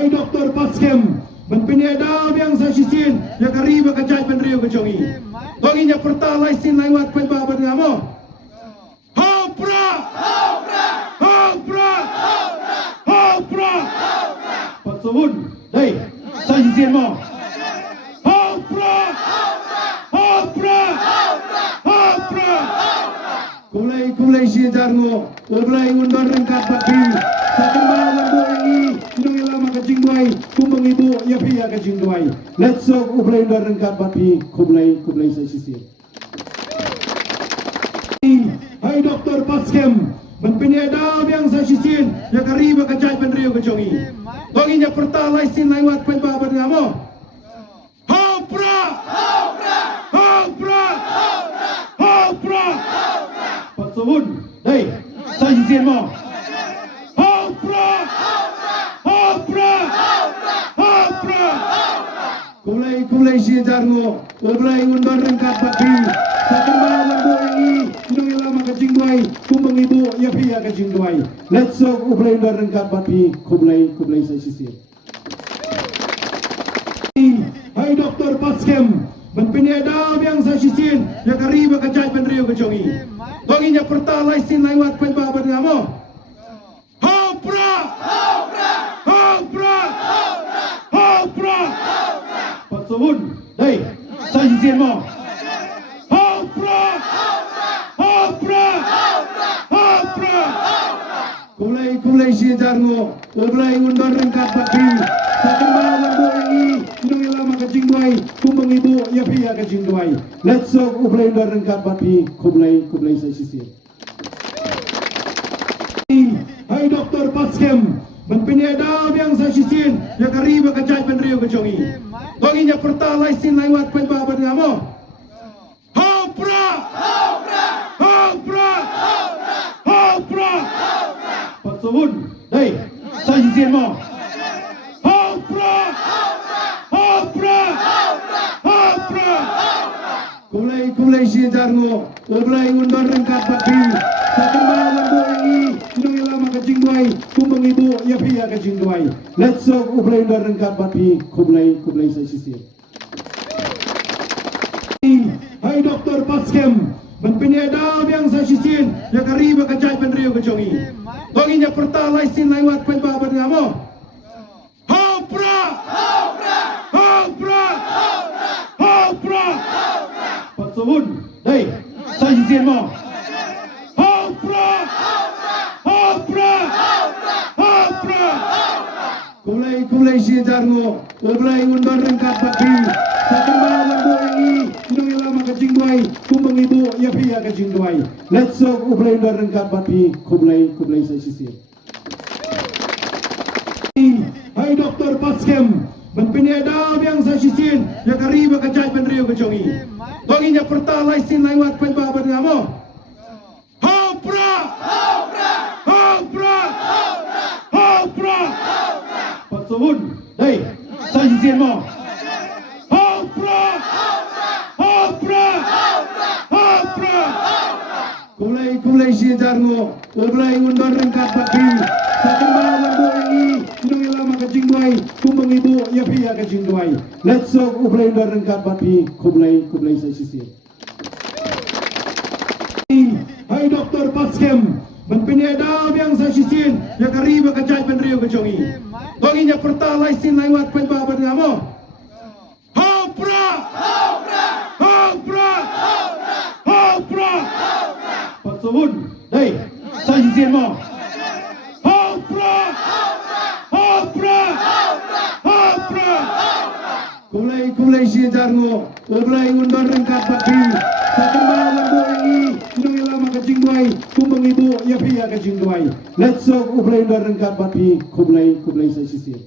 Hai Dr. Paskem, benpineda yang sa sisin, ya kariba kajay penrio kejongi. Dongi nya pertalai sin laiwat penbabar ngamo. Hopra! Hopra! Hopra! Hopra! Patsawun, dai, sa sisin mo. Hopra! Hopra! Hopra! Kulay siya jarngo, kulay undar ringkat bagi. Sa kembali lambo ini, inong ilama kajingway, kumbang ibu, yapiya kajingway. Let's go, kulay undar ringkat bagi, kulay sa sisir. Hai Dr. Paskem, benpineda yang sa sisin, ya kariba kajay penrio kejongi. Dongi nya pertalai sin laiwat penbabar ngamo. Hopra! Hopra! Hopra! Hopra! Patsawun, dai, sa sisin mo. Hopra! Hopra! Hopra! Kulay siya jarngo, kulay undar ringkat bagi. Sa kembali lambo ini, inong ilama kajingway, kumbang ibu, yapiya kajingway. Let's go, kulay undar ringkat bagi, kulay sa sisir. Hai Dr. Paskem, benpineda yang sa sisin, ya kariba kajay penrio kejongi. Dongi nya pertalai sin laiwat penbabar ngamo. Hopra! Hopra! Hopra! Hopra! Patsawun, dai, sa sisin mo. Hopra! Hopra! Hopra! Kulay siya jarngo, kulay undar ringkat bagi. Sa kembali lambo ini, inong ilama kajingway, kumbang ibu, yapiya kajingway. Let's go, kulay undar ringkat bagi, kulay sa sisir. Hai Dr. Paskem, benpineda yang sa sisin, ya kariba kajay penrio kejongi. Dongi nya pertalai sin laiwat penbabar ngamo. Hopra! Hopra! Hopra! Hopra! Patsawun, dai, sa sisin mo. Hopra! Hopra! Hopra! Kulay siya jarngo, kulay undar ringkat bagi. Sa kembali lambo ini, inong ilama kajingway, kumbang ibu, yapiya kajingway. Let's go, kulay undar ringkat bagi, kulay sa sisir. Hai Dr. Paskem, benpineda yang sa sisin, ya kariba kajay penrio kejongi. Dongi nya pertalai sin laiwat penbabar ngamo. Hopra! Hopra! Hopra! Hopra! Patsawun, dai, sa sisin mo. Hopra! Hopra! Hopra! Kulay siya jarngo, kulay undar ringkat bagi. Sa kembali lambo ini, inong ilama kajingway, kumbang ibu, yapiya kajingway. Let's go, kulay undar ringkat bagi, kulay sa sisir. Hai Dr. Paskem, benpineda yang sa sisin, ya kariba kajay penrio kejongi. Dongi nya pertalai sin laiwat penbabar ngamo. Hopra! Hopra! Hopra! Hopra! Patsawun, dai, sa sisin mo. Hopra! Hopra! Hopra! Kulay siya jarngo, kulay undar ringkat bagi. Sa kembali lambo ini, inong ilama kajingway, kumbang ibu, yapiya kajingway. Let's go, kulay undar ringkat bagi, kulay sa sisir. Hai Dr. Paskem, benpineda yang sa sisin, ya kariba kajay penrio kejongi. Dongi nya pertalai sin laiwat penbabar ngamo. Hopra! Hopra! Hopra! Hopra! Patsawun, dai, sa sisin mo. Hopra! Hopra! Hopra! Kulay siya jarngo, kulay undar ringkat bagi. Sa kembali lambo ini, inong ilama kajingway, kumbang ibu, yapiya kajingway. Let's go, kulay undar ringkat bagi, kulay sa sisir.